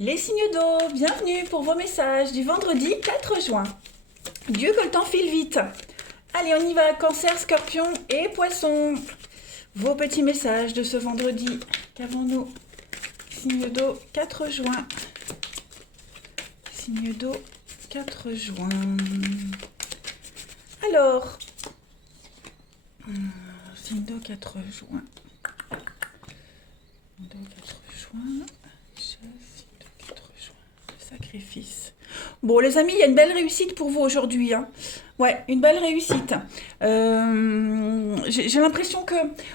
Les signes d'eau, bienvenue pour vos messages du vendredi 4 juin. Dieu que le temps file vite. Allez, on y va, Cancer, Scorpion et Poisson. Vos petits messages de ce vendredi. Qu'avons-nous? Signe d'eau 4 juin. Signe d'eau 4 juin. Alors, signe d'eau 4 juin. Signe d'eau 4 juin. Sacrifice. Bon, les amis, il y a une belle réussite pour vous aujourd'hui. Hein. Ouais, une belle réussite. J'ai l'impression que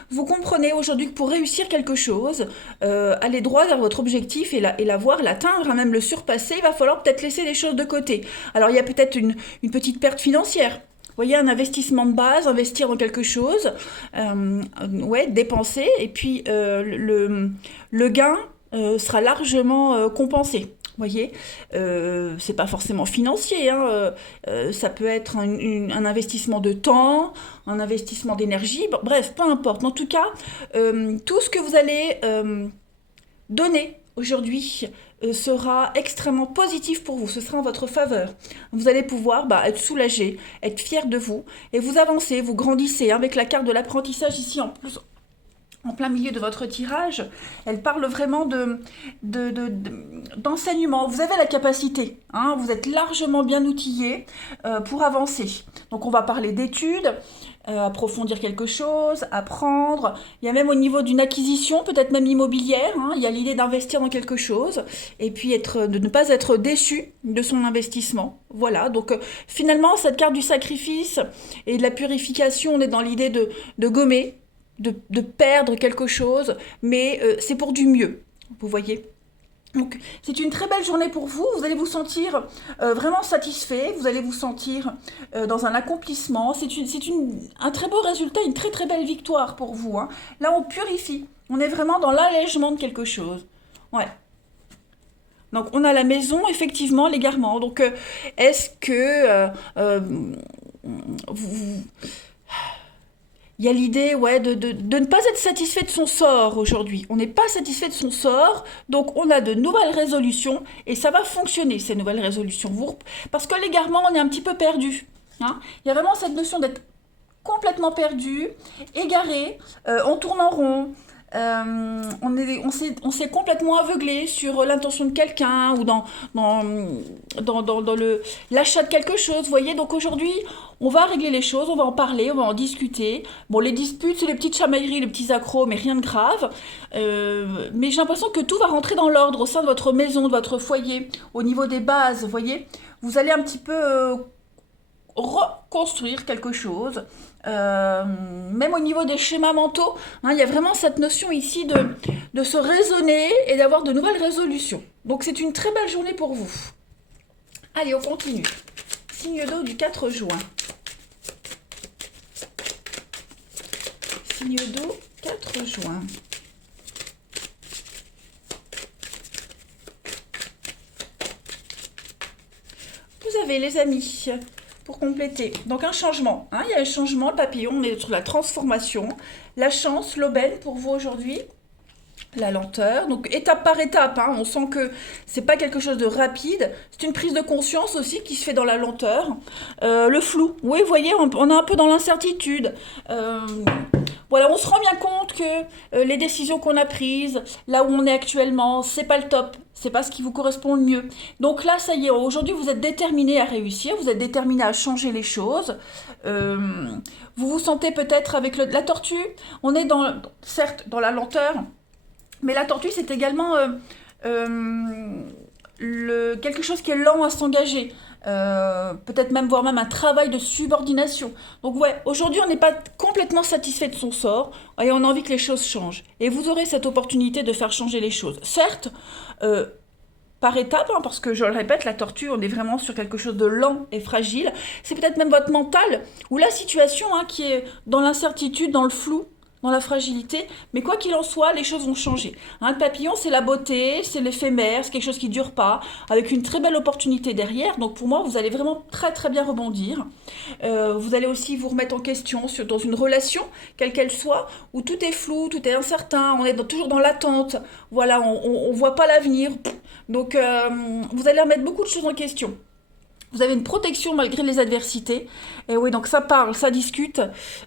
vous comprenez aujourd'hui que pour réussir quelque chose, aller droit vers votre objectif et l'avoir, l'atteindre, hein, même le surpasser, il va falloir peut-être laisser les choses de côté. Alors, il y a peut-être une petite perte financière. Vous voyez, un investissement de base, investir dans quelque chose, ouais, dépenser, et puis le gain sera largement compensé. Vous voyez, c'est pas forcément financier, hein, ça peut être un investissement de temps, un investissement d'énergie, bref, peu importe. En tout cas, tout ce que vous allez donner aujourd'hui sera extrêmement positif pour vous, ce sera en votre faveur. Vous allez pouvoir être soulagé, être fier de vous, et vous avancez, vous grandissez, hein, avec la carte de l'apprentissage ici en plus. En plein milieu de votre tirage, elle parle vraiment d'enseignement. Vous avez la capacité, hein, vous êtes largement bien outillé pour avancer. Donc on va parler d'études, approfondir quelque chose, apprendre. Il y a même au niveau d'une acquisition, peut-être même immobilière, hein, il y a l'idée d'investir dans quelque chose et puis de ne pas être déçu de son investissement. Voilà, donc finalement cette carte du sacrifice et de la purification, on est dans l'idée de gommer, de perdre quelque chose, mais c'est pour du mieux, vous voyez. Donc c'est une très belle journée pour vous, vous allez vous sentir vraiment satisfait, vous allez vous sentir dans un accomplissement, c'est un très beau résultat, une très très belle victoire pour vous. Hein. Là on purifie, on est vraiment dans l'allègement de quelque chose. Ouais. Donc on a la maison, effectivement, l'égarement. Donc est-ce que vous il y a l'idée ouais, de ne pas être satisfait de son sort aujourd'hui. On n'est pas satisfait de son sort, donc on a de nouvelles résolutions et ça va fonctionner, ces nouvelles résolutions. Parce que l'égarement, on est un petit peu perdu. Hein. Il y a vraiment cette notion d'être complètement perdu, égaré, on tourne en rond. On s'est complètement aveuglé sur l'intention de quelqu'un ou dans l'achat de quelque chose, vous voyez. Donc aujourd'hui, on va régler les choses, on va en parler, on va en discuter. Bon, les disputes, c'est les petites chamailleries, les petits accros, mais rien de grave. Mais j'ai l'impression que tout va rentrer dans l'ordre au sein de votre maison, de votre foyer, au niveau des bases, vous voyez. Vous allez un petit peu reconstruire quelque chose. Même au niveau des schémas mentaux, hein, il y a vraiment cette notion ici de se raisonner et d'avoir de nouvelles résolutions. Donc c'est une très belle journée pour vous. Allez, on continue. Signe d'eau du 4 juin. Signe d'eau 4 juin. Vous avez les amis, pour compléter. Donc un changement, hein, il y a un changement, le papillon, on est sur la transformation, la chance, l'aubaine pour vous aujourd'hui, la lenteur, donc étape par étape, hein, on sent que c'est pas quelque chose de rapide, c'est une prise de conscience aussi qui se fait dans la lenteur, le flou, oui vous voyez, on est un peu dans l'incertitude, voilà, on se rend bien compte que les décisions qu'on a prises, là où on est actuellement, c'est pas le top, c'est pas ce qui vous correspond le mieux. Donc là, ça y est, aujourd'hui vous êtes déterminé à réussir, vous êtes déterminé à changer les choses. Vous vous sentez peut-être avec la tortue, on est certes dans la lenteur, mais la tortue c'est également quelque chose qui est lent à s'engager. Peut-être même voire même un travail de subordination. Donc ouais, aujourd'hui on n'est pas complètement satisfait de son sort et on a envie que les choses changent. Et vous aurez cette opportunité de faire changer les choses. Certes, par étapes, hein, parce que je le répète, la tortue, on est vraiment sur quelque chose de lent et fragile. C'est peut-être même votre mental ou la situation hein, qui est dans l'incertitude, dans le flou, dans la fragilité, mais quoi qu'il en soit, les choses vont changer. Hein, le papillon, c'est la beauté, c'est l'éphémère, c'est quelque chose qui ne dure pas, avec une très belle opportunité derrière. Donc pour moi, vous allez vraiment très très bien rebondir. Vous allez aussi vous remettre en question dans une relation, quelle qu'elle soit, où tout est flou, tout est incertain, on est toujours dans l'attente. Voilà, on ne voit pas l'avenir. Donc, vous allez remettre beaucoup de choses en question. Vous avez une protection malgré les adversités. Et oui, donc ça parle, ça discute.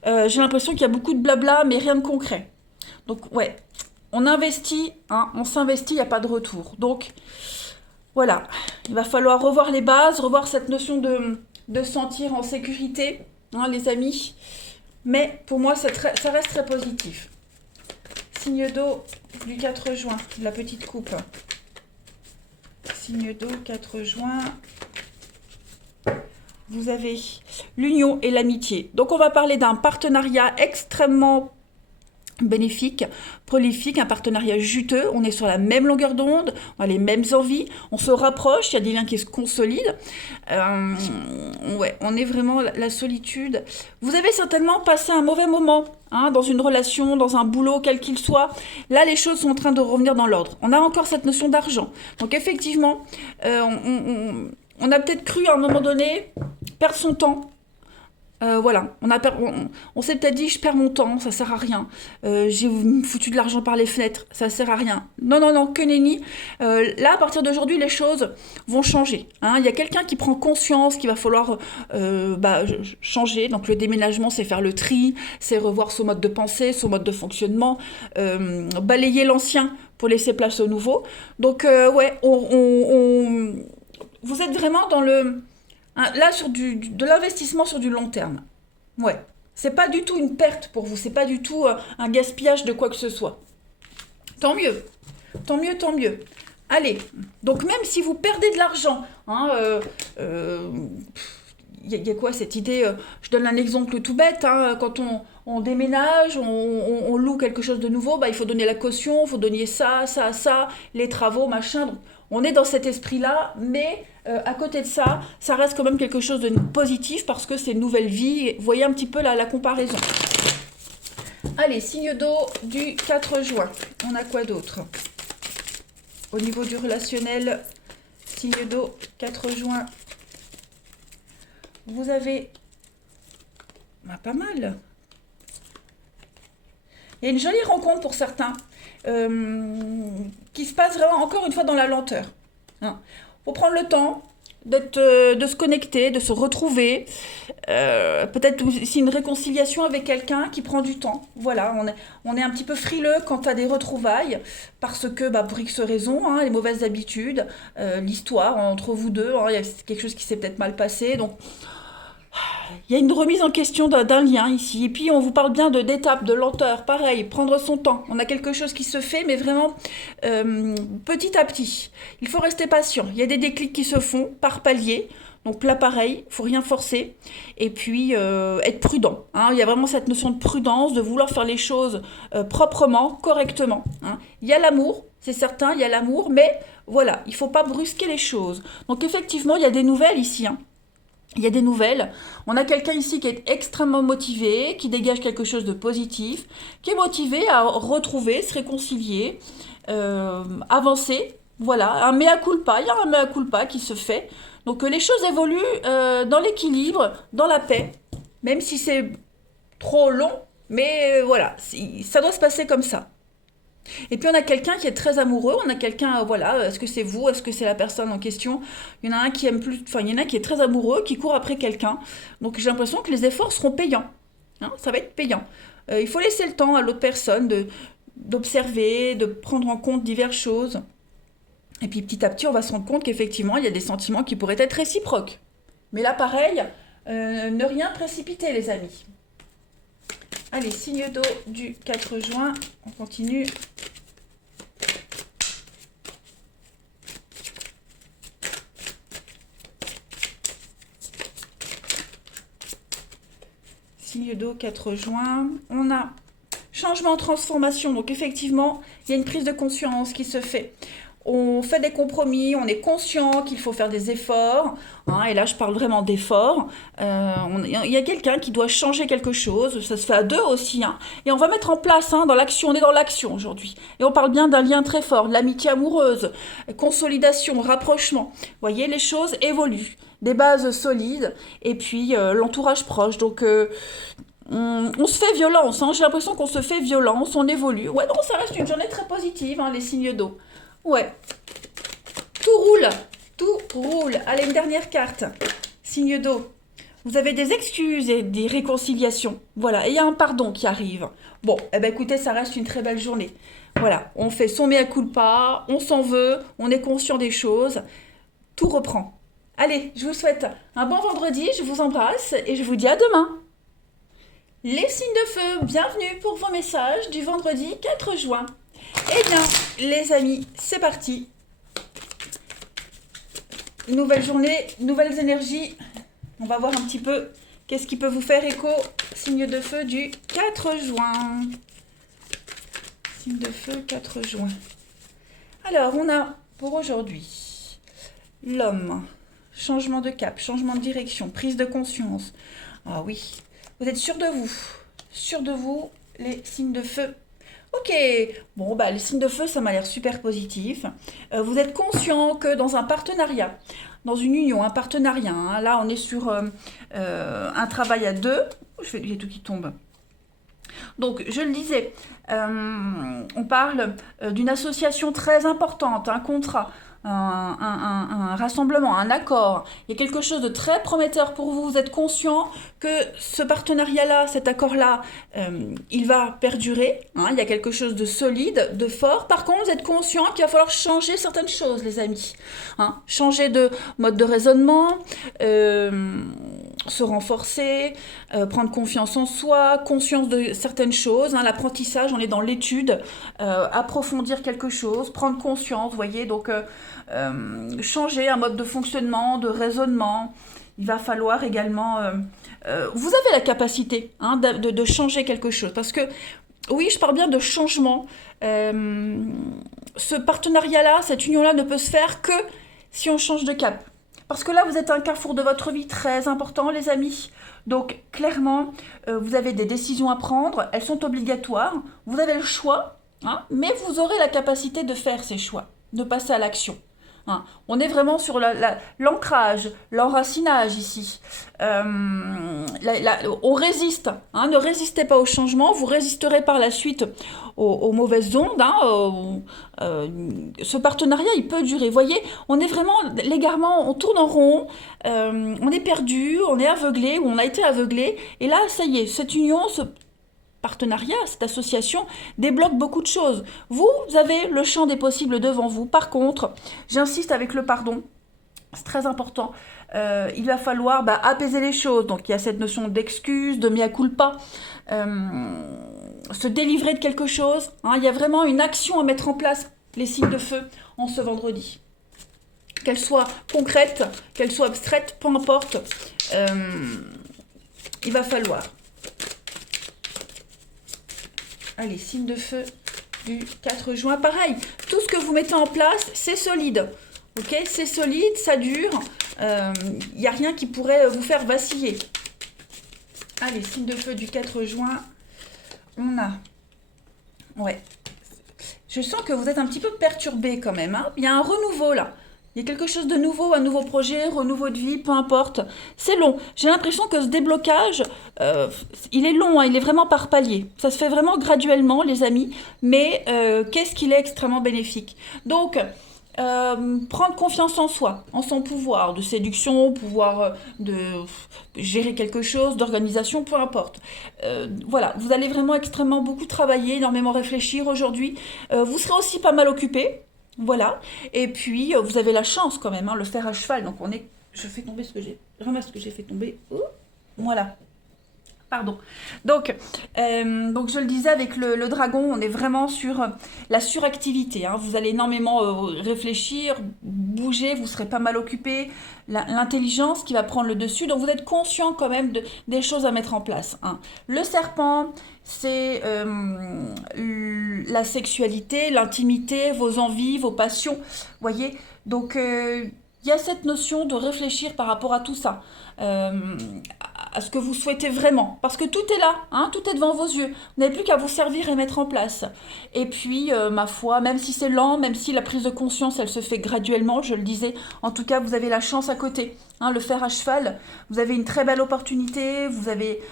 J'ai l'impression qu'il y a beaucoup de blabla, mais rien de concret. Donc, ouais, on investit, hein, on s'investit, il n'y a pas de retour. Donc, voilà, il va falloir revoir les bases, revoir cette notion de sentir en sécurité, hein, les amis. Mais pour moi, ça reste très positif. Signe d'eau du 4 juin, la petite coupe. Signe d'eau, 4 juin. Vous avez l'union et l'amitié. Donc, on va parler d'un partenariat extrêmement bénéfique, prolifique, un partenariat juteux, on est sur la même longueur d'onde, on a les mêmes envies, on se rapproche, il y a des liens qui se consolident, ouais, on est vraiment la solitude. Vous avez certainement passé un mauvais moment, hein, dans une relation, dans un boulot, quel qu'il soit. Là, les choses sont en train de revenir dans l'ordre. On a encore cette notion d'argent. Donc effectivement, on a peut-être cru à un moment donné perdre son temps. Voilà, on s'est peut-être dit je perds mon temps, ça sert à rien. J'ai foutu de l'argent par les fenêtres, ça sert à rien. Non, non, non, que nenni. Là, à partir d'aujourd'hui, les choses vont changer, hein. Il y a quelqu'un qui prend conscience qu'il va falloir changer. Donc le déménagement, c'est faire le tri, c'est revoir son mode de pensée, son mode de fonctionnement, balayer l'ancien pour laisser place au nouveau. Donc ouais, vous êtes vraiment dans le... hein, là, sur de l'investissement sur du long terme. Ouais. C'est pas du tout une perte pour vous. C'est pas du tout un gaspillage de quoi que ce soit. Tant mieux. Tant mieux, tant mieux. Allez. Donc, même si vous perdez de l'argent, hein, y a quoi cette idée je donne un exemple tout bête. Hein, quand on déménage, on loue quelque chose de nouveau, bah, il faut donner la caution, il faut donner ça, ça, ça, les travaux, machin. Donc, on est dans cet esprit-là, mais à côté de ça, ça reste quand même quelque chose de positif parce que c'est une nouvelle vie. Vous voyez un petit peu la comparaison. Allez, signe d'eau du 4 juin. On a quoi d'autre? Au niveau du relationnel, signe d'eau, 4 juin. Vous avez... bah, pas mal. Il y a une jolie rencontre pour certains qui se passe vraiment encore une fois dans la lenteur. Hein. Faut prendre le temps de se connecter, de se retrouver. Peut-être aussi une réconciliation avec quelqu'un qui prend du temps. Voilà, on est un petit peu frileux quant à des retrouvailles parce que, bah, pour X raisons, hein, les mauvaises habitudes, l'histoire entre vous deux, hein, il y a quelque chose qui s'est peut-être mal passé. Donc, il y a une remise en question d'un lien ici. Et puis, on vous parle bien d'étapes, de lenteur. Pareil, prendre son temps. On a quelque chose qui se fait, mais vraiment petit à petit. Il faut rester patient. Il y a des déclics qui se font par palier. Donc là, pareil, il faut rien forcer. Et puis, être prudent. Hein. Il y a vraiment cette notion de prudence, de vouloir faire les choses proprement, correctement. Hein. Il y a l'amour, c'est certain, il y a l'amour. Mais voilà, il ne faut pas brusquer les choses. Donc effectivement, il y a des nouvelles ici, hein. Il y a des nouvelles. On a quelqu'un ici qui est extrêmement motivé, qui dégage quelque chose de positif, qui est motivé à retrouver, se réconcilier, avancer. Voilà, un mea culpa. Il y a un mea culpa qui se fait. Donc les choses évoluent dans l'équilibre, dans la paix, même si c'est trop long. Mais voilà, ça doit se passer comme ça. Et puis on a quelqu'un qui est très amoureux, on a quelqu'un, voilà, est-ce que c'est vous, est-ce que c'est la personne en question? Il y en a un qui aime plus, enfin il y en a qui est très amoureux, qui court après quelqu'un. Donc j'ai l'impression que les efforts seront payants. Hein, ça va être payant. Il faut laisser le temps à l'autre personne d'observer, de prendre en compte diverses choses. Et puis petit à petit, on va se rendre compte qu'effectivement, il y a des sentiments qui pourraient être réciproques. Mais là, pareil, ne rien précipiter, les amis. Allez, signe d'eau du 4 juin, on continue. Signe d'eau 4 juin, on a changement, transformation. Donc effectivement, il y a une prise de conscience qui se fait. On fait des compromis, on est conscient qu'il faut faire des efforts, hein, et là je parle vraiment d'efforts. Il y a quelqu'un qui doit changer quelque chose, ça se fait à deux aussi, hein, et on va mettre en place, hein, dans l'action, on est dans l'action aujourd'hui. Et on parle bien d'un lien très fort, de l'amitié amoureuse, consolidation, rapprochement. Vous voyez, les choses évoluent, des bases solides, et puis l'entourage proche. Donc on se fait violence, hein, j'ai l'impression qu'on se fait violence, on évolue. Ouais, non, ça reste une journée très positive, hein, les signes d'eau. Ouais. roule. Allez, une dernière carte. Signe d'eau. Vous avez des excuses et des réconciliations. Voilà, et il y a un pardon qui arrive. Bon, eh ben écoutez, ça reste une très belle journée. Voilà, on fait son mea culpa, on s'en veut, on est conscient des choses. Tout reprend. Allez, je vous souhaite un bon vendredi, je vous embrasse et je vous dis à demain. Les signes de feu, bienvenue pour vos messages du vendredi 4 juin. Eh bien, les amis, c'est parti. Nouvelle journée, nouvelles énergies. On va voir un petit peu qu'est-ce qui peut vous faire écho. Signe de feu du 4 juin. Signe de feu 4 juin. Alors, on a pour aujourd'hui l'homme. Changement de cap, changement de direction, prise de conscience. Ah oui, vous êtes sûr de vous, les signes de feu. Ok, bon, bah, les signes de feu, ça m'a l'air super positif. Vous êtes conscient que dans un partenariat, dans une union, un partenariat, hein, là on est sur un travail à deux. Il y a tout qui tombe. Donc, je le disais, on parle d'une association très importante, un contrat, un rassemblement, un accord. Il y a quelque chose de très prometteur pour vous. Vous êtes conscient que ce partenariat-là, cet accord-là, il va perdurer. Hein, il y a quelque chose de solide, de fort. Par contre, vous êtes conscient qu'il va falloir changer certaines choses, les amis. Hein, changer de mode de raisonnement, se renforcer, prendre confiance en soi, conscience de certaines choses. Hein, l'apprentissage, on est dans l'étude, approfondir quelque chose, prendre conscience, vous voyez, donc changer un mode de fonctionnement, de raisonnement. Il va falloir également... vous avez la capacité hein, de changer quelque chose, parce que, oui, je parle bien de changement. Ce partenariat-là, cette union-là ne peut se faire que si on change de cap. Parce que là, vous êtes à un carrefour de votre vie très important, les amis. Donc, clairement, vous avez des décisions à prendre. Elles sont obligatoires. Vous avez le choix, hein, mais vous aurez la capacité de faire ces choix, de passer à l'action. Hein. On est vraiment sur l'ancrage, l'enracinage ici. On résiste. Hein, ne résistez pas au changement. Vous résisterez par la suite aux mauvaises ondes. Hein, ce partenariat, il peut durer. Vous voyez, on est vraiment l'égarement, on tourne en rond, on est perdu, on est aveuglé, ou on a été aveuglé. Et là, ça y est, cette union, ce partenariat, cette association débloque beaucoup de choses. Vous avez le champ des possibles devant vous. Par contre, j'insiste avec le pardon, c'est très important. Il va falloir apaiser les choses. Donc il y a cette notion d'excuse, de mea culpa, se délivrer de quelque chose. Hein. Il y a vraiment une action à mettre en place, les signes de feu, en ce vendredi. Qu'elle soit concrète, qu'elle soit abstraite, peu importe, il va falloir. Allez, signe de feu du 4 juin. Pareil, tout ce que vous mettez en place, c'est solide. Ok, c'est solide, ça dure. Il n'y a rien qui pourrait vous faire vaciller. Allez, signe de feu du 4 juin. On a... Ouais. Je sens que vous êtes un petit peu perturbé quand même. Hein. Il y a un renouveau là. Il y a quelque chose de nouveau, un nouveau projet, renouveau de vie, peu importe. C'est long. J'ai l'impression que ce déblocage, il est long, hein, il est vraiment par palier. Ça se fait vraiment graduellement, les amis, mais qu'est-ce qu'il est extrêmement bénéfique. Donc, prendre confiance en soi, en son pouvoir de séduction, pouvoir de gérer quelque chose, d'organisation, peu importe. Voilà, vous allez vraiment extrêmement beaucoup travailler, énormément réfléchir aujourd'hui. Vous serez aussi pas mal occupé. Voilà, et puis vous avez la chance quand même, hein, le fer à cheval, donc je fais tomber ramasse ce que j'ai fait tomber, voilà, pardon. Donc je le disais avec le dragon, on est vraiment sur la suractivité, hein. Vous allez énormément réfléchir, bouger, vous serez pas mal occupé, l'intelligence qui va prendre le dessus, donc vous êtes conscient quand même des choses à mettre en place, hein. Le serpent, c'est la sexualité, l'intimité, vos envies, vos passions, vous voyez. Donc, il y a cette notion de réfléchir par rapport à tout ça, à ce que vous souhaitez vraiment. Parce que tout est là, hein, tout est devant vos yeux. Vous n'avez plus qu'à vous servir et mettre en place. Et puis, ma foi, même si c'est lent, même si la prise de conscience, elle se fait graduellement, je le disais, en tout cas, vous avez la chance à côté. Hein, le fer à cheval, vous avez une très belle opportunité, vous avez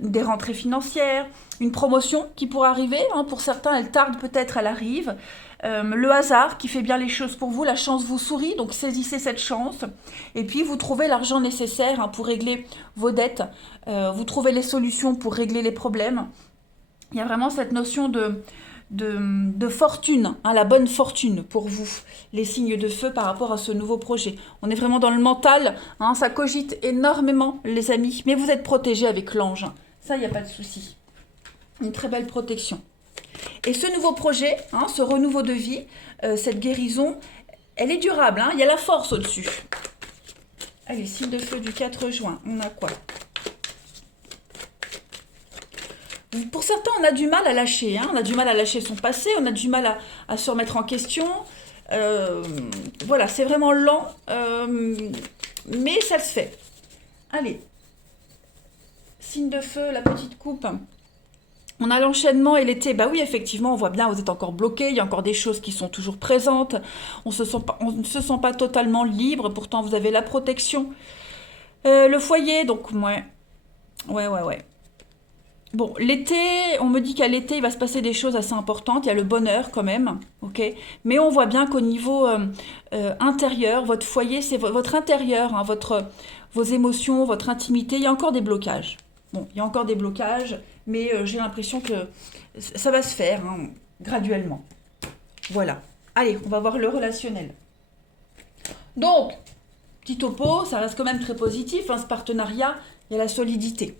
des rentrées financières, une promotion qui pourrait arriver, hein, pour certains elle tarde peut-être, elle arrive, le hasard qui fait bien les choses pour vous, la chance vous sourit, donc saisissez cette chance. Et puis vous trouvez l'argent nécessaire hein, pour régler vos dettes, vous trouvez les solutions pour régler les problèmes. Il y a vraiment cette notion de fortune, hein, la bonne fortune pour vous, les signes de feu par rapport à ce nouveau projet. On est vraiment dans le mental, hein, ça cogite énormément les amis, mais vous êtes protégés avec l'ange, ça il n'y a pas de souci. Une très belle protection. Et ce nouveau projet, hein, ce renouveau de vie, cette guérison, elle est durable, hein, il y a la force au-dessus. Allez, signe de feu du 4 juin, on a quoi ? Pour certains, on a du mal à lâcher, hein, on a du mal à lâcher son passé, on a du mal à se remettre en question. Voilà, c'est vraiment lent, mais ça se fait. Allez, signe de feu, la petite coupe. On a l'enchaînement et l'été. Bah oui, effectivement, on voit bien, vous êtes encore bloqué. Il y a encore des choses qui sont toujours présentes. On ne se sent pas totalement libre. Pourtant, vous avez la protection. Le foyer, donc, ouais. Bon, l'été, on me dit qu'à l'été, il va se passer des choses assez importantes. Il y a le bonheur quand même, ok. Mais on voit bien qu'au niveau intérieur, votre foyer, c'est votre intérieur, hein, vos émotions, votre intimité. Il y a encore des blocages. Bon, il y a encore des blocages, mais j'ai l'impression que ça va se faire hein, graduellement. Voilà. Allez, on va voir le relationnel. Donc, petit topo, ça reste quand même très positif. Hein, ce partenariat, il y a la solidité.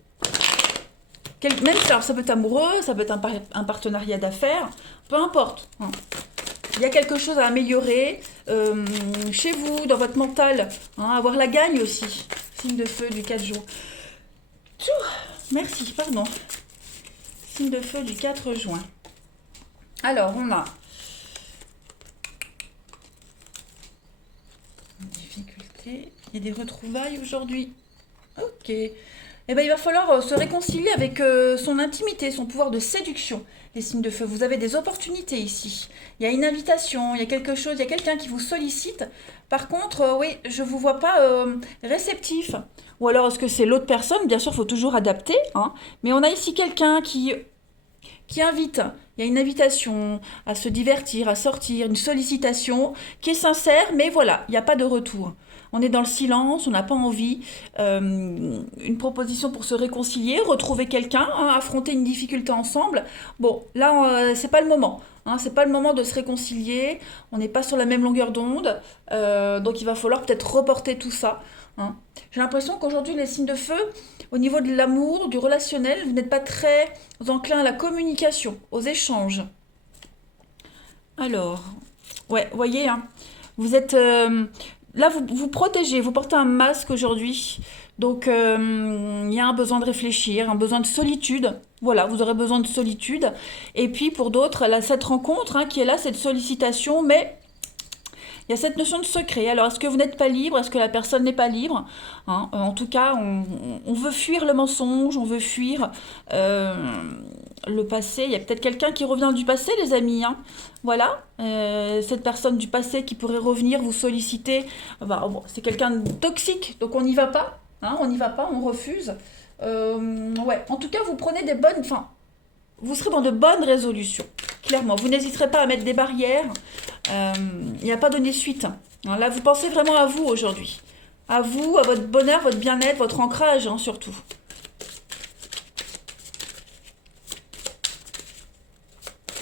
Même si alors, ça peut être amoureux, ça peut être un partenariat d'affaires, peu importe. Hein. Il y a quelque chose à améliorer chez vous, dans votre mental. Hein, avoir la gagne aussi. Signe de feu du 4 juin. Merci, pardon. Signe de feu du 4 juin. Alors, on a difficulté. Il y a des retrouvailles aujourd'hui. Ok. Eh bien, il va falloir se réconcilier avec son intimité, son pouvoir de séduction. Les signes de feu, vous avez des opportunités ici. Il y a une invitation, il y a quelque chose, il y a quelqu'un qui vous sollicite. Par contre, oui, je ne vous vois pas réceptif. Ou alors, est-ce que c'est l'autre personne? Bien sûr, il faut toujours adapter. Hein. Mais on a ici quelqu'un qui invite. Il y a une invitation à se divertir, à sortir, une sollicitation qui est sincère, mais voilà, il n'y a pas de retour. On est dans le silence, on n'a pas envie. Une proposition pour se réconcilier, retrouver quelqu'un, hein, affronter une difficulté ensemble. Bon, là, c'est pas le moment. Hein, c'est pas le moment de se réconcilier. On n'est pas sur la même longueur d'onde. Donc il va falloir peut-être reporter tout ça. Hein. J'ai l'impression qu'aujourd'hui, les signes de feu, au niveau de l'amour, du relationnel, vous n'êtes pas très enclin à la communication, aux échanges. Alors, ouais, voyez, hein, vous êtes... là, vous protégez, vous portez un masque aujourd'hui. Donc, il y a un besoin de réfléchir, un besoin de solitude. Voilà, vous aurez besoin de solitude. Et puis, pour d'autres, là, cette rencontre hein, qui est là, cette sollicitation, mais il y a cette notion de secret. Alors, est-ce que vous n'êtes pas libre? Est-ce que la personne n'est pas libre? Hein, en tout cas, on veut fuir le mensonge, on veut fuir le passé. Il y a peut-être quelqu'un qui revient du passé, les amis. Hein. Voilà, cette personne du passé qui pourrait revenir vous solliciter. Bah, bon, c'est quelqu'un de toxique, donc on n'y va pas. Hein, on n'y va pas, on refuse. Ouais, en tout cas, vous prenez des bonnes... Enfin, vous serez dans de bonnes résolutions, clairement. Vous n'hésiterez pas à mettre des barrières et à pas donner suite. Hein, là, vous pensez vraiment à vous aujourd'hui. À vous, à votre bonheur, votre bien-être, votre ancrage, hein, surtout.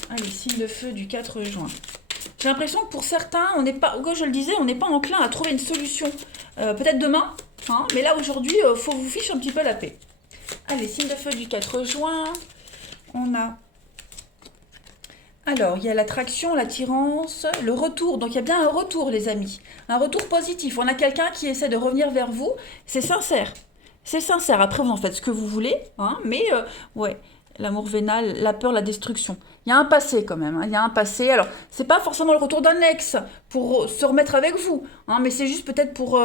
Allez, signe de feu du 4 juin. J'ai l'impression que pour certains, on n'est pas, comme je le disais, on n'est pas enclin à trouver une solution. Peut-être demain, hein, mais là, aujourd'hui, il faut vous fiche un petit peu la paix. Allez, signe de feu du 4 juin. On a... Alors, il y a l'attraction, l'attirance, le retour. Donc, il y a bien un retour, les amis. Un retour positif. On a quelqu'un qui essaie de revenir vers vous. C'est sincère. C'est sincère. Après, vous en faites ce que vous voulez. Hein, mais, ouais, l'amour vénal, la peur, la destruction. Il y a un passé, quand même. Hein, il y a un passé. Alors, c'est pas forcément le retour d'un ex pour se remettre avec vous. Hein, mais c'est juste peut-être pour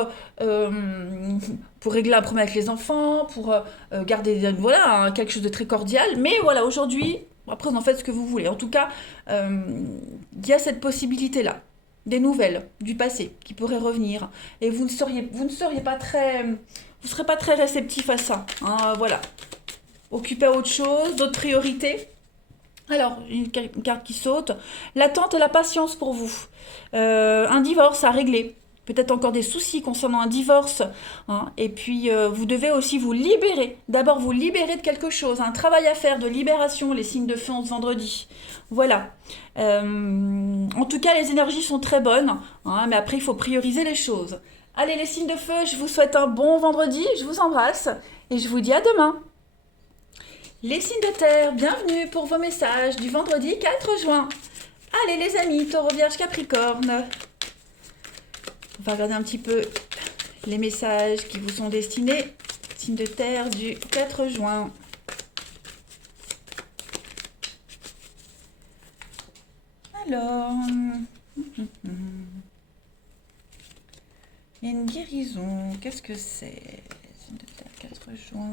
régler un problème avec les enfants, pour garder, voilà, hein, quelque chose de très cordial. Mais voilà, aujourd'hui... Après, vous en faites ce que vous voulez. En tout cas, il y a cette possibilité-là. Des nouvelles du passé qui pourraient revenir. Et vous ne seriez pas très... Vous ne serez pas très réceptif à ça. Hein, voilà. Occupé à autre chose, d'autres priorités. Alors, une carte qui saute. L'attente et la patience pour vous. Un divorce à régler. Peut-être encore des soucis concernant un divorce, hein. Et puis, vous devez aussi vous libérer. D'abord, vous libérer de quelque chose. Un travail à faire de libération, les signes de feu en ce vendredi. Voilà. En tout cas, les énergies sont très bonnes, hein, mais après, il faut prioriser les choses. Allez, les signes de feu, je vous souhaite un bon vendredi. Je vous embrasse et je vous dis à demain. Les signes de terre, bienvenue pour vos messages du vendredi 4 juin. Allez les amis, Taureau, Vierge, Capricorne. On va regarder un petit peu les messages qui vous sont destinés. Signe de terre du 4 juin. Alors, il y a une guérison. Qu'est-ce que c'est? Signe de terre, 4 juin,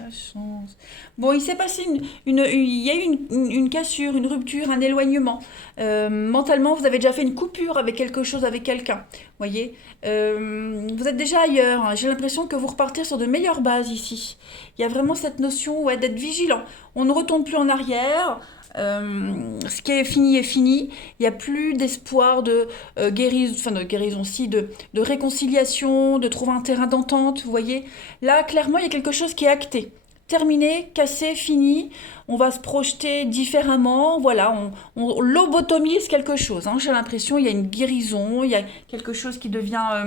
la chance. Bon, il s'est passé il y a eu une cassure, une rupture, un éloignement. Mentalement, vous avez déjà fait une coupure avec quelque chose, avec quelqu'un. Voyez. Vous êtes déjà ailleurs, hein. J'ai l'impression que vous repartez sur de meilleures bases ici. Il y a vraiment cette notion, ouais, d'être vigilant. On ne retourne plus en arrière. Ce qui est fini est fini. Il n'y a plus d'espoir de guérison, enfin de guérison, si, de réconciliation, de trouver un terrain d'entente. Vous voyez, là, clairement, il y a quelque chose qui est acté. Terminé, cassé, fini. On va se projeter différemment. Voilà, on lobotomise quelque chose, hein. J'ai l'impression il y a une guérison, il y a quelque chose qui devient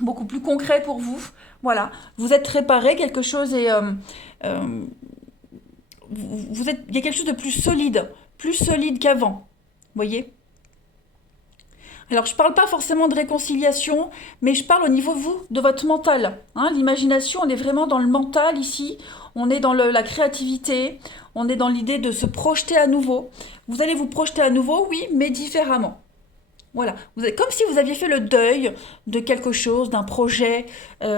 beaucoup plus concret pour vous. Voilà, vous êtes réparé, quelque chose est euh, il y a quelque chose de plus solide qu'avant. Vous voyez? Alors, je ne parle pas forcément de réconciliation, mais je parle au niveau, vous, de votre mental, hein. L'imagination, on est vraiment dans le mental ici, on est dans la créativité, on est dans l'idée de se projeter à nouveau. Vous allez vous projeter à nouveau, oui, mais différemment. Voilà, comme si vous aviez fait le deuil de quelque chose, d'un projet, ouais,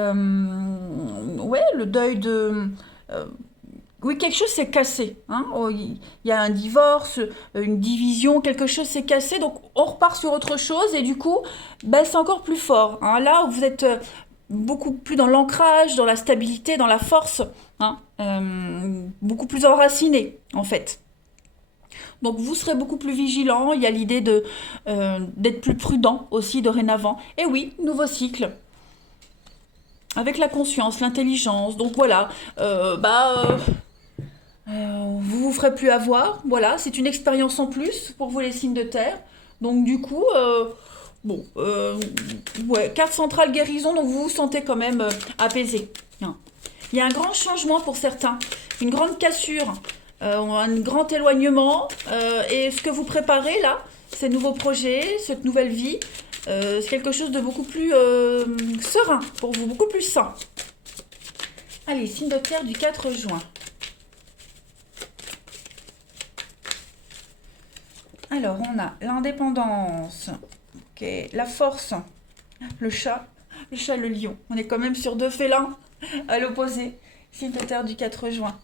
le deuil de... euh, oui, quelque chose s'est cassé, hein. Oh, il y a un divorce, une division, quelque chose s'est cassé, donc on repart sur autre chose et du coup, ben, c'est encore plus fort, hein. Là, vous êtes beaucoup plus dans l'ancrage, dans la stabilité, dans la force, hein, beaucoup plus enraciné en fait. Donc vous serez beaucoup plus vigilant, il y a l'idée d'être plus prudent aussi dorénavant. Et oui, nouveau cycle, avec la conscience, l'intelligence, donc voilà, vous vous ferez plus avoir, voilà, c'est une expérience en plus pour vous les signes de terre. Donc du coup, bon, ouais, carte centrale guérison, donc vous vous sentez quand même apaisé, hein. Il y a un grand changement pour certains, une grande cassure, un grand éloignement, et ce que vous préparez là, ces nouveaux projets, cette nouvelle vie, c'est quelque chose de beaucoup plus serein pour vous, beaucoup plus sain. Allez, signe de terre du 4 juin. Alors, on a l'indépendance, ok, la force, le chat, le lion. On est quand même sur deux félins à l'opposé. Signe de terre du 4 juin.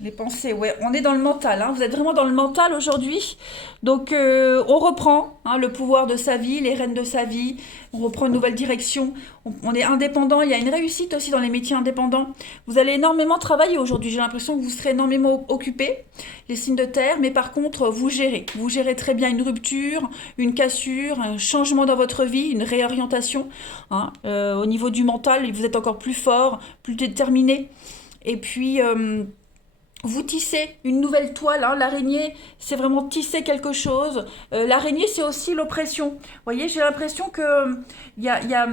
Les pensées, ouais, on est dans le mental, hein. Vous êtes vraiment dans le mental aujourd'hui. Donc, on reprend, hein, le pouvoir de sa vie, les rênes de sa vie. On reprend une nouvelle direction. On est indépendant. Il y a une réussite aussi dans les métiers indépendants. Vous allez énormément travailler aujourd'hui. J'ai l'impression que vous serez énormément occupés, les signes de terre. Mais par contre, vous gérez. Vous gérez très bien une rupture, une cassure, un changement dans votre vie, une réorientation, hein. Au niveau du mental, vous êtes encore plus fort, plus déterminé. Et puis... vous tissez une nouvelle toile, hein. L'araignée, c'est vraiment tisser quelque chose. L'araignée, c'est aussi l'oppression. Vous voyez, j'ai l'impression que il y a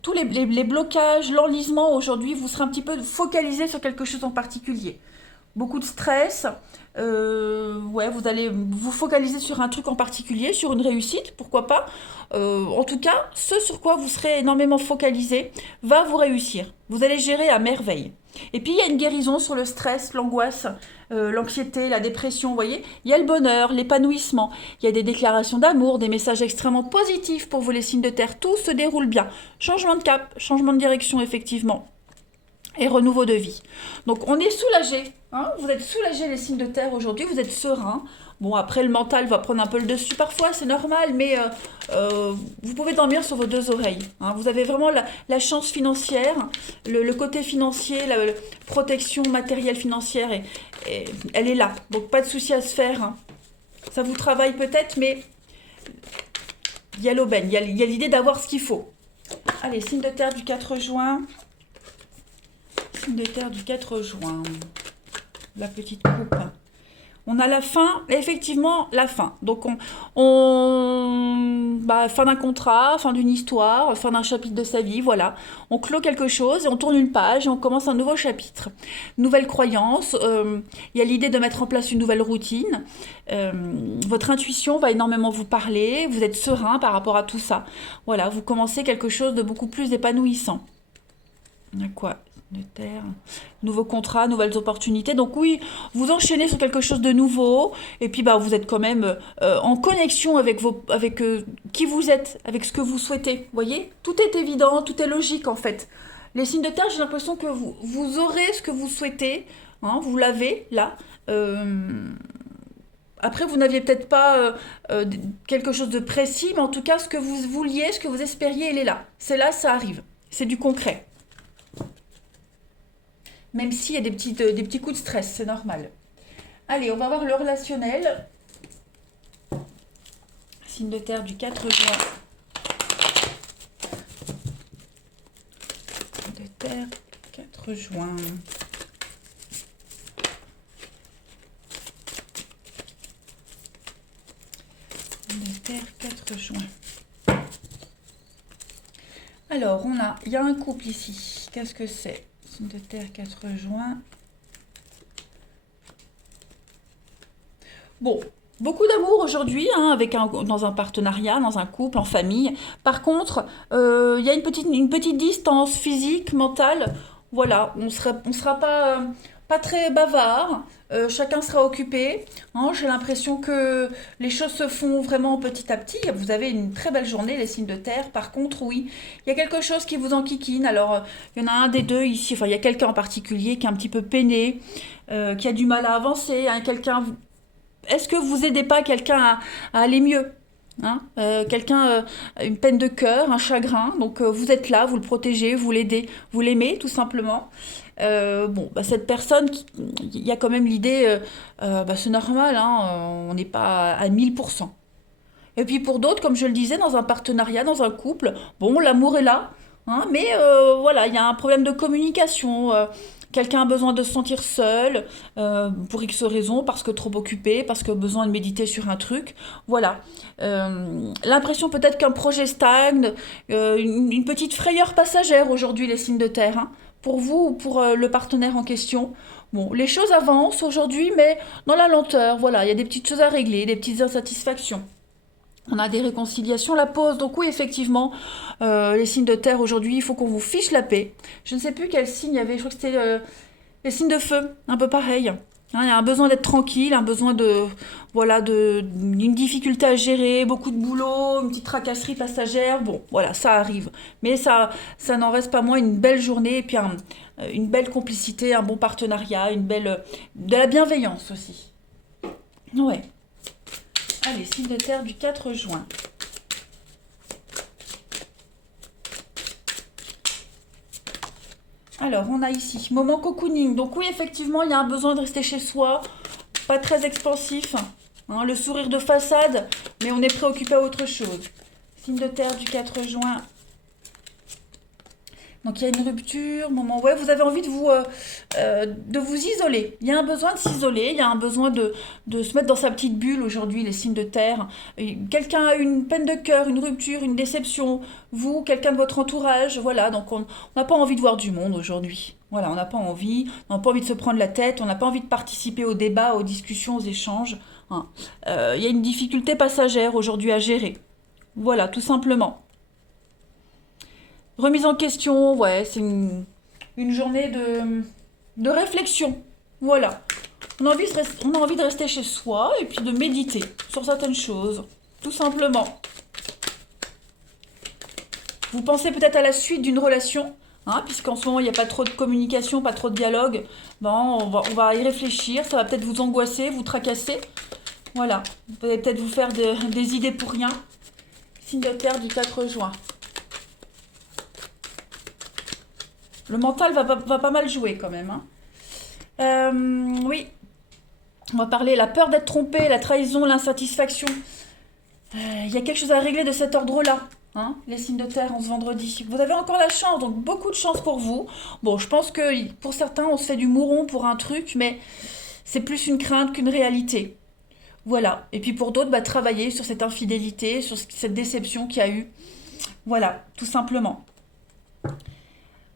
tous les blocages, l'enlisement aujourd'hui, vous serez un petit peu focalisé sur quelque chose en particulier. Beaucoup de stress. Ouais, vous allez vous focaliser sur un truc en particulier, sur une réussite, pourquoi pas. En tout cas, ce sur quoi vous serez énormément focalisé va vous réussir. Vous allez gérer à merveille. Et puis il y a une guérison sur le stress, l'angoisse, l'anxiété, la dépression, vous voyez. Il y a le bonheur, l'épanouissement. Il y a des déclarations d'amour, des messages extrêmement positifs pour vous les signes de terre. Tout se déroule bien. Changement de cap, changement de direction effectivement. Et renouveau de vie. Donc on est soulagé, hein. Vous êtes soulagés les signes de terre aujourd'hui, vous êtes sereins, Bon, après, le mental va prendre un peu le dessus parfois, c'est normal, mais vous pouvez dormir sur vos deux oreilles, hein. Vous avez vraiment la chance financière, le côté financier, la protection matérielle financière, elle est là. Donc, pas de souci à se faire, hein. Ça vous travaille peut-être, mais il y a l'aubaine, il y a l'idée d'avoir ce qu'il faut. Allez, signe de terre du 4 juin. Signe de terre du 4 juin. La petite coupe. On a la fin, effectivement, la fin. Donc, fin d'un contrat, fin d'une histoire, fin d'un chapitre de sa vie, voilà. On clôt quelque chose et on tourne une page et on commence un nouveau chapitre. Nouvelle croyance, il y a l'idée de mettre en place une nouvelle routine. Votre intuition va énormément vous parler, vous êtes serein par rapport à tout ça. Voilà, vous commencez quelque chose de beaucoup plus épanouissant. Il y a quoi de terre, nouveau contrat, nouvelles opportunités. Donc oui, vous enchaînez sur quelque chose de nouveau, et puis vous êtes quand même en connexion avec qui vous êtes, avec ce que vous souhaitez. Vous voyez, tout est évident, tout est logique en fait. Les signes de terre, j'ai l'impression que vous aurez ce que vous souhaitez, hein, vous l'avez là. Après, vous n'aviez peut-être pas quelque chose de précis, mais en tout cas, ce que vous vouliez, ce que vous espériez, il est là. C'est là, ça arrive. C'est du concret. Même s'il y a des petits coups de stress, c'est normal. Allez, on va voir le relationnel. Signe de terre du 4 juin. Signe de terre, 4 juin. Signe de terre, 4 juin. Alors, il y a un couple ici. Qu'est-ce que c'est? Signe de terre, 4 juin. Bon, beaucoup d'amour aujourd'hui, hein, dans un partenariat, dans un couple, en famille. Par contre, il y a une petite distance physique, mentale. Voilà, on sera pas très bavard. Chacun sera occupé, hein. J'ai l'impression que les choses se font vraiment petit à petit. Vous avez une très belle journée, les signes de terre. Par contre, oui, il y a quelque chose qui vous enquiquine. Alors, il y en a un des deux ici. Enfin, il y a quelqu'un en particulier qui est un petit peu peiné, qui a du mal à avancer, hein. Est-ce que vous aidez pas quelqu'un à aller mieux, hein? Quelqu'un, une peine de cœur, un chagrin. Donc, vous êtes là, vous le protégez, vous l'aidez, vous l'aimez, tout simplement. Cette personne, il y a quand même l'idée, c'est normal, hein, on n'est pas à 1000%. Et puis pour d'autres, comme je le disais, dans un partenariat, dans un couple, bon, l'amour est là, hein, mais voilà, il y a un problème de communication. Quelqu'un a besoin de se sentir seul, pour X raisons, parce que trop occupé, parce que besoin de méditer sur un truc. Voilà. L'impression peut-être qu'un projet stagne, une petite frayeur passagère aujourd'hui, les signes de terre, hein, pour vous ou pour le partenaire en question. Bon, les choses avancent aujourd'hui, mais dans la lenteur, voilà, il y a des petites choses à régler, des petites insatisfactions. On a des réconciliations, la pause. Donc oui, effectivement, les signes de terre aujourd'hui, il faut qu'on vous fiche la paix. Je ne sais plus quel signe il y avait, je crois que c'était les signes de feu, un peu pareil. Hein, il y a un besoin d'être tranquille, un besoin d'une difficulté à gérer, beaucoup de boulot, une petite tracasserie passagère. Bon, voilà, ça arrive. Mais ça n'en reste pas moins une belle journée et puis une belle complicité, un bon partenariat, de la bienveillance aussi. Ouais. Allez, signe de terre du 4 juin. Alors, on a ici, moment cocooning. Donc oui, effectivement, il y a un besoin de rester chez soi, pas très expansif, hein, le sourire de façade, mais on est préoccupé à autre chose. Signe de terre du 4 juin. Donc il y a une rupture, moment, ouais, vous avez envie de vous isoler. Il y a un besoin de s'isoler, il y a un besoin de se mettre dans sa petite bulle aujourd'hui, les signes de terre. Quelqu'un a une peine de cœur, une rupture, une déception. Vous, quelqu'un de votre entourage, voilà. Donc on n'a pas envie de voir du monde aujourd'hui. Voilà, on n'a pas envie de se prendre la tête, on n'a pas envie de participer au débat, aux discussions, aux échanges, hein. Il y a une difficulté passagère aujourd'hui à gérer. Voilà, tout simplement. Remise en question, ouais, c'est une journée de réflexion. Voilà. On a envie de rester chez soi et puis de méditer sur certaines choses, tout simplement. Vous pensez peut-être à la suite d'une relation, hein, puisqu'en ce moment il n'y a pas trop de communication, pas trop de dialogue. On va y réfléchir, ça va peut-être vous angoisser, vous tracasser. Voilà, vous allez peut-être vous faire des idées pour rien. Signe de terre du 4 juin. Le mental va pas mal jouer quand même, hein. Oui, on va parler la peur d'être trompé, la trahison, l'insatisfaction. Il y a quelque chose à régler de cet ordre-là, hein, les signes de terre en ce vendredi. Vous avez encore la chance, donc beaucoup de chance pour vous. Bon, je pense que pour certains, on se fait du mouron pour un truc, mais c'est plus une crainte qu'une réalité. Voilà. Et puis pour d'autres, bah, travailler sur cette infidélité, sur cette déception qu'il y a eu. Voilà, tout simplement.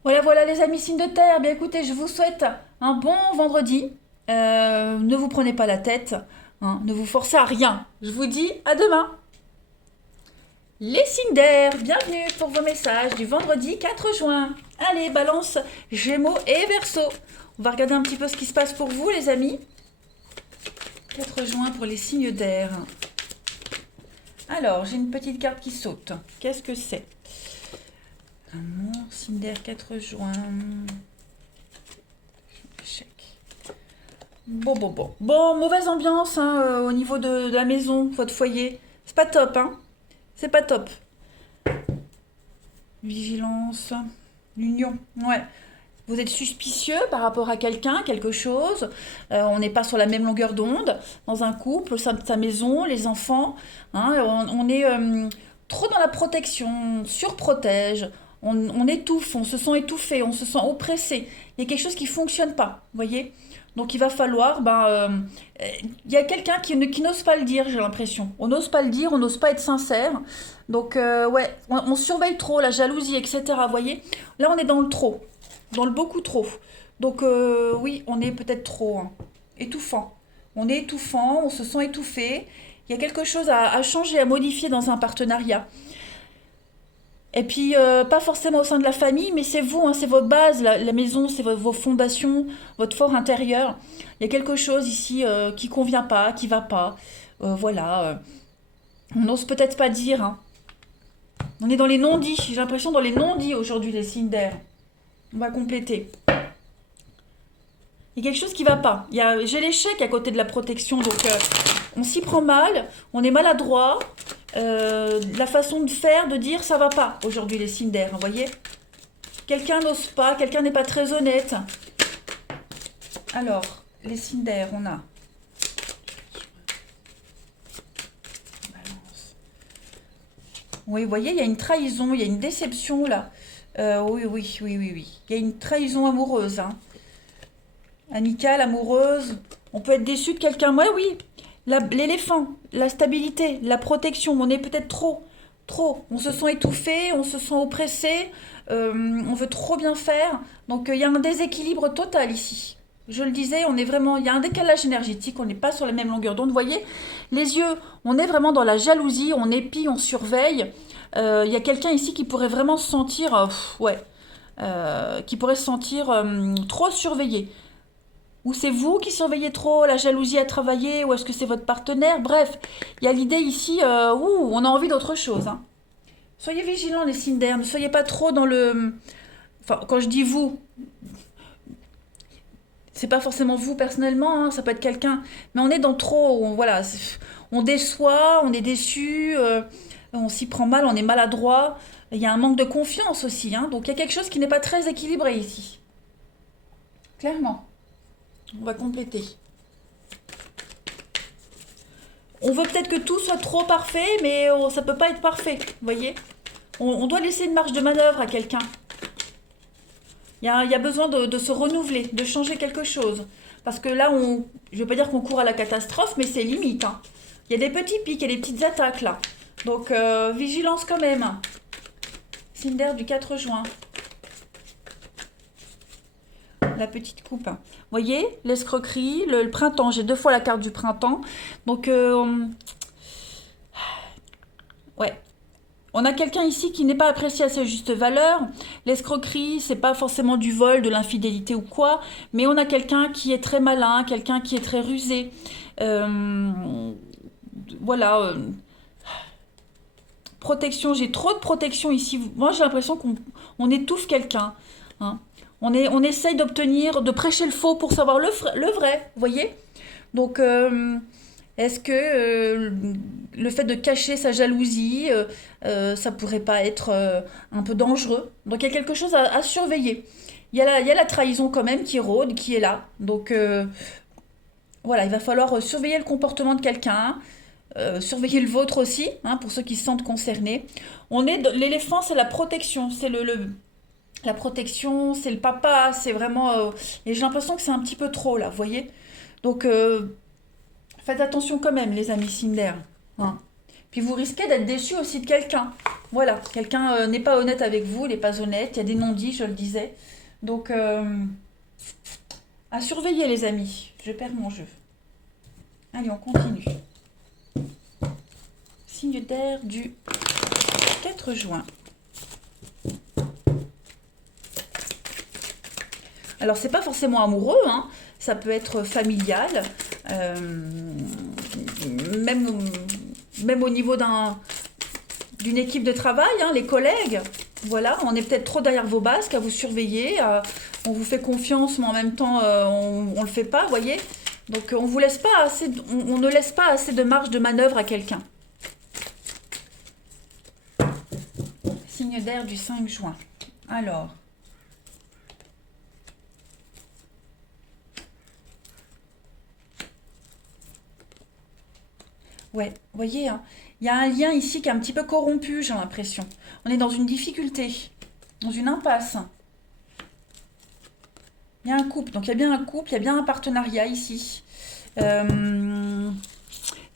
Voilà, voilà les amis signes de terre. Bien écoutez, je vous souhaite un bon vendredi. Ne vous prenez pas la tête, hein, ne vous forcez à rien. Je vous dis à demain. Les signes d'air, bienvenue pour vos messages du vendredi 4 juin. Allez, balance, gémeaux et verseau. On va regarder un petit peu ce qui se passe pour vous les amis. 4 juin pour les signes d'air. Alors, j'ai une petite carte qui saute. Qu'est-ce que c'est? Amour, signe d'air, 4 juin. Échec. Bon. Bon, mauvaise ambiance hein, au niveau de la maison, votre foyer. C'est pas top, hein. C'est pas top. Vigilance. L'union. Ouais. Vous êtes suspicieux par rapport à quelqu'un, quelque chose. On n'est pas sur la même longueur d'onde. Dans un couple, au sein de sa maison, les enfants. Hein, on est trop dans la protection, on surprotège. On étouffe, on se sent étouffé, on se sent oppressé. Il y a quelque chose qui ne fonctionne pas, vous voyez? Donc il va falloir, il y a quelqu'un qui n'ose pas le dire, j'ai l'impression. On n'ose pas le dire, on n'ose pas être sincère. Donc ouais, on surveille trop la jalousie, etc. Vous voyez? Là on est dans le trop, dans le beaucoup trop. Donc oui, on est peut-être trop hein, étouffant. On est étouffant, on se sent étouffé. Il y a quelque chose à changer, à modifier dans un partenariat. Et puis, pas forcément au sein de la famille, mais c'est vous, hein, c'est votre base, la maison, c'est vos fondations, votre fort intérieur. Il y a quelque chose ici qui convient pas, qui va pas. Voilà. On n'ose peut-être pas dire. Hein. On est dans les non-dits. J'ai l'impression dans les non-dits aujourd'hui, les signes d'air. On va compléter. Il y a quelque chose qui va pas. J'ai l'échec à côté de la protection, donc on s'y prend mal, on est maladroit. La façon de faire, de dire, ça va pas aujourd'hui les signes d'air, vous voyez? Quelqu'un n'ose pas, quelqu'un n'est pas très honnête. Alors, les signes d'air, on a. Oui, vous voyez, il y a une trahison, il y a une déception là. Oui. Il y a une trahison amoureuse, hein. Amicale, amoureuse. On peut être déçu de quelqu'un. Ouais, oui. L'éléphant, la stabilité, la protection. On est peut-être trop. On se sent étouffé, on se sent oppressé. On veut trop bien faire. Donc, il y a un déséquilibre total ici. Je le disais, il y a un décalage énergétique, on n'est pas sur la même longueur d'onde. Vous voyez, les yeux, on est vraiment dans la jalousie, on épie, on surveille. Il y a quelqu'un ici qui pourrait vraiment se sentir, qui pourrait se sentir trop surveillé. Ou c'est vous qui surveillez trop, la jalousie à travailler, ou est-ce que c'est votre partenaire? Bref, il y a l'idée ici, on a envie d'autre chose. Hein. Soyez vigilants les signes d'air, ne soyez pas trop dans le... Enfin, quand je dis vous, c'est pas forcément vous personnellement, hein, ça peut être quelqu'un, mais on est dans trop, voilà, on déçoit, on est déçu, on s'y prend mal, on est maladroit, il y a un manque de confiance aussi, hein, donc il y a quelque chose qui n'est pas très équilibré ici. Clairement. On va compléter. On veut peut-être que tout soit trop parfait, mais ça peut pas être parfait, vous voyez? On doit laisser une marge de manœuvre à quelqu'un. Il y a besoin de se renouveler, de changer quelque chose. Parce que là, je ne veux pas dire qu'on court à la catastrophe, mais c'est limite. Hein. Il y a des petits pics, il y a des petites attaques là. Donc, vigilance quand même. Signe d'air du 4 juin. La petite coupe. Vous voyez, l'escroquerie, le printemps. J'ai 2 fois la carte du printemps. Donc, ouais. On a quelqu'un ici qui n'est pas apprécié à sa juste valeur. L'escroquerie, c'est pas forcément du vol, de l'infidélité ou quoi, mais on a quelqu'un qui est très malin, quelqu'un qui est très rusé. Voilà. Protection, j'ai trop de protection ici. Moi, j'ai l'impression qu'on étouffe quelqu'un. Hein. On essaye d'obtenir, de prêcher le faux pour savoir le vrai, vous voyez? Donc, Est-ce que le fait de cacher sa jalousie, ça pourrait pas être un peu dangereux? Donc il y a quelque chose à surveiller. Il y a la trahison quand même qui rôde, qui est là. Donc voilà, il va falloir surveiller le comportement de quelqu'un, surveiller le vôtre aussi, hein, pour ceux qui se sentent concernés. L'éléphant, c'est la protection, c'est la protection, c'est le papa, c'est vraiment. Et j'ai l'impression que c'est un petit peu trop là, vous voyez? Donc faites attention quand même, les amis Cinder. Hein. Puis vous risquez d'être déçus aussi de quelqu'un. Voilà, quelqu'un n'est pas honnête avec vous, il n'est pas honnête, il y a des non-dits, je le disais. Donc à surveiller les amis, je perds mon jeu. Allez, on continue. Signe d'air du 4 juin. Alors c'est pas forcément amoureux, hein. Ça peut être familial, euh, même, même au niveau d'une équipe de travail, hein, les collègues. Voilà, on est peut-être trop derrière vos basques à vous surveiller, on vous fait confiance, mais en même temps on le fait pas, vous voyez. Donc on vous laisse pas assez, on ne laisse pas assez de marge de manœuvre à quelqu'un. Signe d'air du 5 juin. Alors, ouais, vous voyez, hein, il y a un lien ici qui est un petit peu corrompu, j'ai l'impression. On est dans une difficulté, dans une impasse. Il y a un couple, donc il y a bien un couple, il y a bien un partenariat ici. Euh,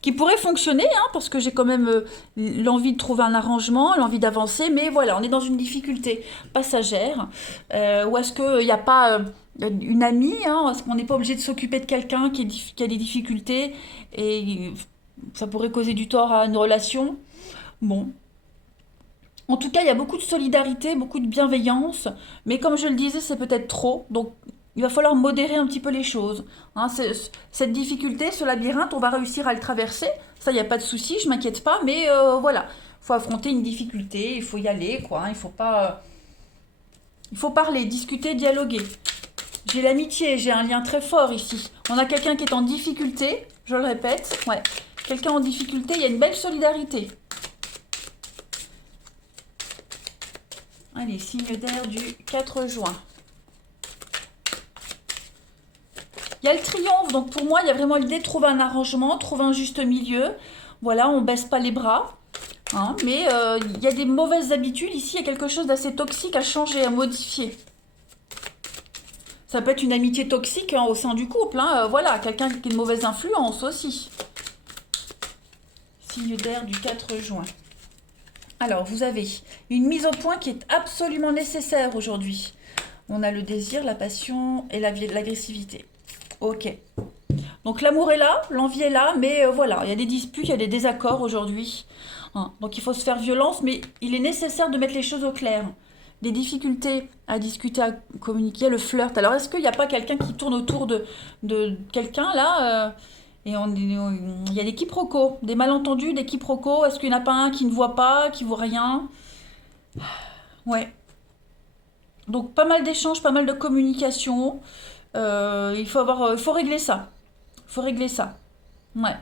qui pourrait fonctionner, hein, parce que j'ai quand même l'envie de trouver un arrangement, l'envie d'avancer, mais voilà, on est dans une difficulté passagère. Ou est-ce qu'il n'y a pas une amie, hein, est-ce qu'on n'est pas obligé de s'occuper de quelqu'un qui a des difficultés et ça pourrait causer du tort à une relation? Bon. En tout cas, il y a beaucoup de solidarité, beaucoup de bienveillance, mais comme je le disais, c'est peut-être trop, donc il va falloir modérer un petit peu les choses. Hein, cette difficulté, ce labyrinthe, on va réussir à le traverser, ça, il n'y a pas de souci, je m'inquiète pas, mais voilà, il faut affronter une difficulté, il faut y aller, quoi, hein, il faut pas... il faut parler, discuter, dialoguer. J'ai l'amitié, j'ai un lien très fort ici. On a quelqu'un qui est en difficulté, je le répète, ouais, quelqu'un en difficulté, il y a une belle solidarité. Allez, signe d'air du 4 juin. Il y a le triomphe, donc pour moi, il y a vraiment l'idée de trouver un arrangement, trouver un juste milieu. Voilà, on baisse pas les bras. Hein, mais il y a des mauvaises habitudes ici, il y a quelque chose d'assez toxique à changer, à modifier. Ça peut être une amitié toxique, hein, au sein du couple. Hein, voilà, quelqu'un qui a une mauvaise influence aussi. Signe d'air du 4 juin. Alors, vous avez une mise au point qui est absolument nécessaire aujourd'hui. On a le désir, la passion et l'agressivité. Ok. Donc l'amour est là, l'envie est là, mais voilà, il y a des disputes, il y a des désaccords aujourd'hui. Hein, donc il faut se faire violence, mais il est nécessaire de mettre les choses au clair. Des difficultés à discuter, à communiquer, le flirt. Alors est-ce qu'il n'y a pas quelqu'un qui tourne autour de quelqu'un là et il y a des quiproquos, des malentendus, des quiproquos. Est-ce qu'il n'y en a pas un qui ne voit pas, qui voit rien? Ouais. Donc pas mal d'échanges, pas mal de communication. Il faut régler ça. Il faut régler ça. Ouais.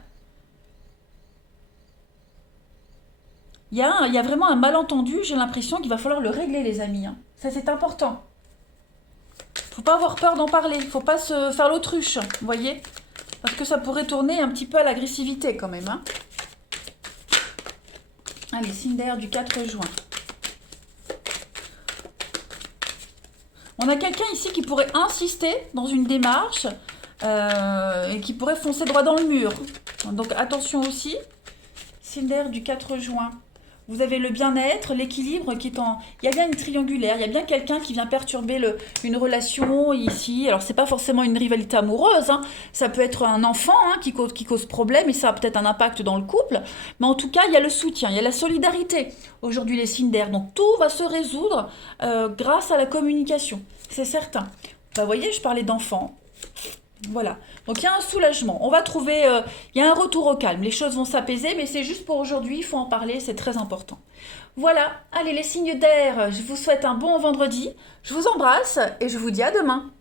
Il y a vraiment un malentendu, j'ai l'impression qu'il va falloir le régler, les amis. Hein. Ça, c'est important. Faut pas avoir peur d'en parler. Faut pas se faire l'autruche, vous voyez? Parce que ça pourrait tourner un petit peu à l'agressivité quand même. Hein. Allez, signe d'air du 4 juin. On a quelqu'un ici qui pourrait insister dans une démarche et qui pourrait foncer droit dans le mur. Donc attention aussi. Signe d'air du 4 juin. Vous avez le bien-être, l'équilibre qui est en... Il y a bien une triangulaire, il y a bien quelqu'un qui vient perturber une relation ici. Alors, c'est pas forcément une rivalité amoureuse, hein. Ça peut être un enfant hein, qui cause problème et ça a peut-être un impact dans le couple. Mais en tout cas, il y a le soutien, il y a la solidarité. Aujourd'hui, les signes d'air. Donc, tout va se résoudre grâce à la communication. C'est certain. Bah, vous voyez, je parlais d'enfants. Voilà. Donc il y a un soulagement. On va trouver, il y a un retour au calme. Les choses vont s'apaiser, mais c'est juste pour aujourd'hui. Il faut en parler, c'est très important. Voilà. Allez, les signes d'air. Je vous souhaite un bon vendredi. Je vous embrasse et je vous dis à demain.